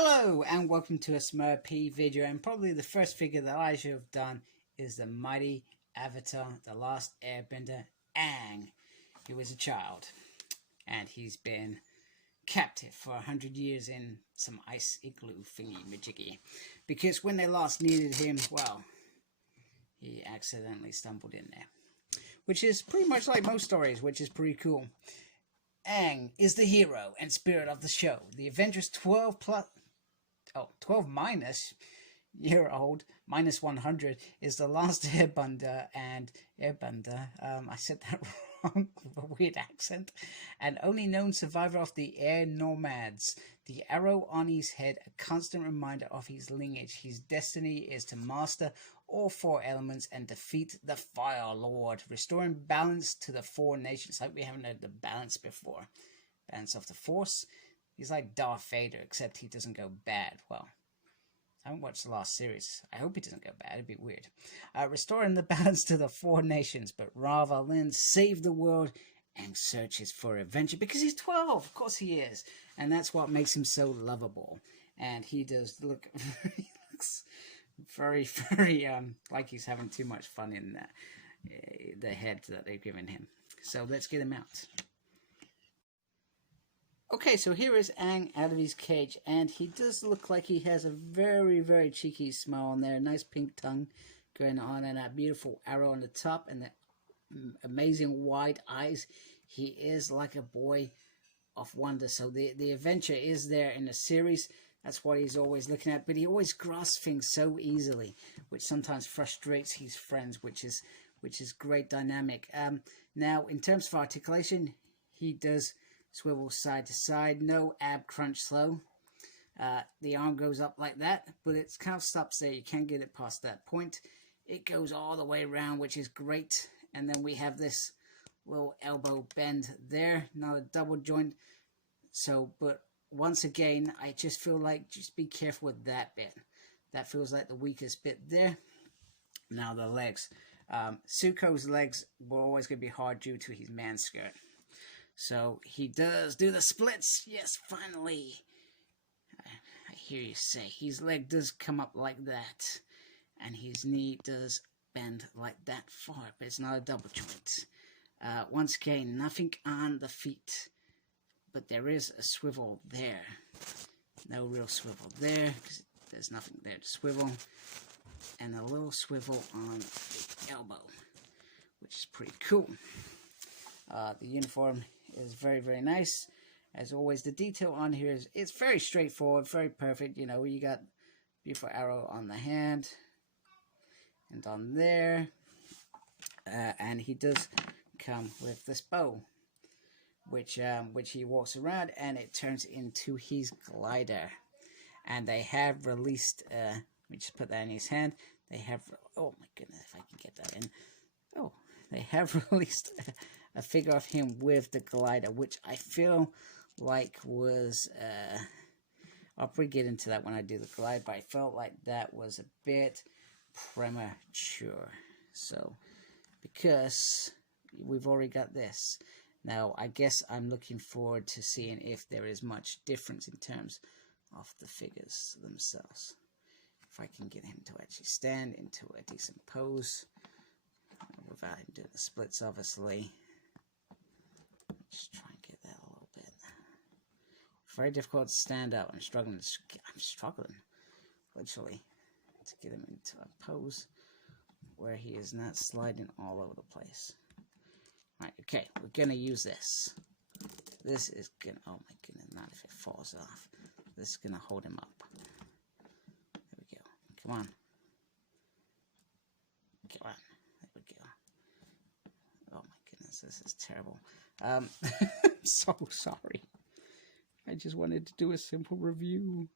Hello and welcome to a Smurp video, and probably the first figure that I should have done is the mighty Avatar, the last Airbender, Aang. He was a child and he's been captive for 100 years in some ice igloo thingy majiggy, because when they last needed him, well, he accidentally stumbled in there, which is pretty much like most stories, which is pretty cool. Aang is the hero and spirit of the show. The Avengers 12 minus year old minus 100 is the last Airbender, I said that wrong with a weird accent, and only known survivor of the air nomads. The arrow on his head, a constant reminder of his lineage. His destiny is to master all four elements and defeat the Fire Lord, restoring balance to the four nations. Like we haven't heard the balance before. Balance of the Force. He's like Darth Vader, except he doesn't go bad. Well, I haven't watched the last series. I hope he doesn't go bad. It'd be weird. Restoring the balance to the four nations, but rather than save the world, and searches for adventure because he's 12. Of course he is, and that's what makes him so lovable. And he does look. He looks very like he's having too much fun in that the head that they've given him. So let's get him out. Okay, so here is Aang out of his cage, and he does look like he has a very cheeky smile on there. Nice pink tongue going on, and that beautiful arrow on the top, and the amazing wide eyes. He is like a boy of wonder. So the adventure is there in the series. That's what he's always looking at, but he always grasps things so easily, which sometimes frustrates his friends, which is great dynamic. Now, in terms of articulation, he does swivel side to side, no ab crunch slow. The arm goes up like that, but it kind of stops there. You can't get it past that point. It goes all the way around, which is great. And then we have this little elbow bend there, not a double joint. So, but once again, I just feel like just be careful with that bit. That feels like the weakest bit there. Now the legs. Zuko's legs were always going to be hard due to his man skirt. So he does do the splits. Yes, finally. I hear you say. His leg does come up like that. And his knee does bend like that far. But it's not a double joint. Once again, nothing on the feet. But there is a swivel there. No real swivel there, because there's nothing there to swivel. And a little swivel on the elbow, which is pretty cool. The uniform is very nice. As always, the detail on here is it's very straightforward, very perfect. You know, you got beautiful arrow on the hand and on there. And he does come with this bow, which he walks around, and it turns into his glider. And they have released, let me just put that in his hand. They have, oh my goodness, if I can get that in. Oh, they have released a figure of him with the glider, which I feel like was, I'll probably get into that when I do the glide, but I felt like that was a bit premature. So, because we've already got this. Now, I guess I'm looking forward to seeing if there is much difference in terms of the figures themselves. If I can get him to actually stand into a decent pose without him doing the splits, obviously. Just try and get that a little bit. Very difficult to stand up. I'm struggling, literally, to get him into a pose where he is not sliding all over the place. Right, okay, we're gonna use this. This is gonna, oh my goodness, not if it falls off. This is gonna hold him up. There we go. Come on. Come on. There we go. Oh my goodness, this is terrible. I'm so sorry. I just wanted to do a simple review.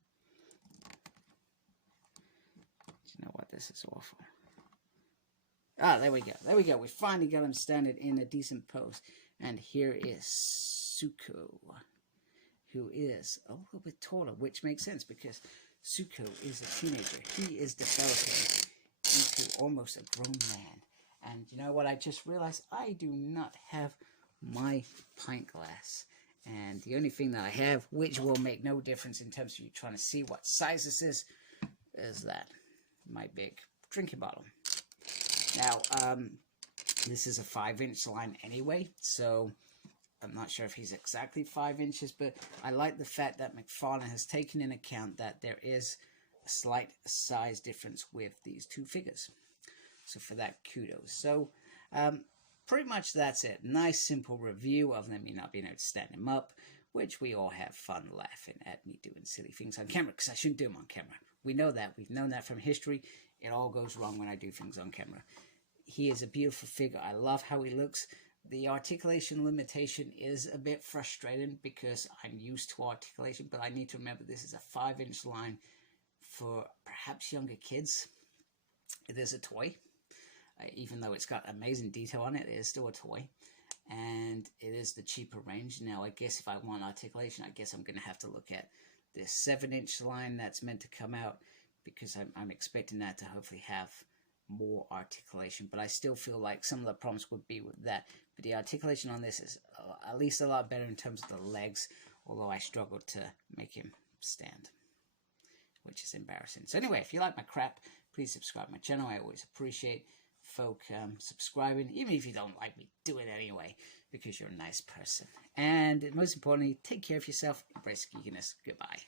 You know what? This is awful. Ah, there we go. There we go. We finally got him standing in a decent pose. And here is Zuko, who is a little bit taller, which makes sense because Zuko is a teenager. He is developing into almost a grown man. And you know what? I just realized I do not have my pint glass. And the only thing that I have, which will make no difference in terms of you trying to see what size this is that my big drinking bottle. Now, this is a 5-inch line anyway, so I'm not sure if he's exactly 5 inches, but I like the fact that McFarlane has taken in account that there is a slight size difference with these two figures. So for that, kudos. So pretty much that's it. Nice simple review of them, me not being able to stand them up, which we all have fun laughing at me doing silly things on camera, because I shouldn't do them on camera. We know that. We've known that from history. It all goes wrong when I do things on camera. He is a beautiful figure. I love how he looks. The articulation limitation is a bit frustrating because I'm used to articulation, but I need to remember this is a 5-inch line for perhaps younger kids. It is a toy. Even though it's got amazing detail on it, it is still a toy. And it is the cheaper range. Now, I guess if I want articulation, I guess I'm going to have to look at this 7-inch line that's meant to come out, because I'm expecting that to hopefully have more articulation. But I still feel like some of the problems would be with that. But the articulation on this is at least a lot better in terms of the legs, although I struggled to make him stand, which is embarrassing. So anyway, if you like my crap, please subscribe to my channel. I always appreciate folk subscribing, even if you don't like me, do it anyway, because you're a nice person. And most importantly, take care of yourself, embrace geekiness. Goodbye.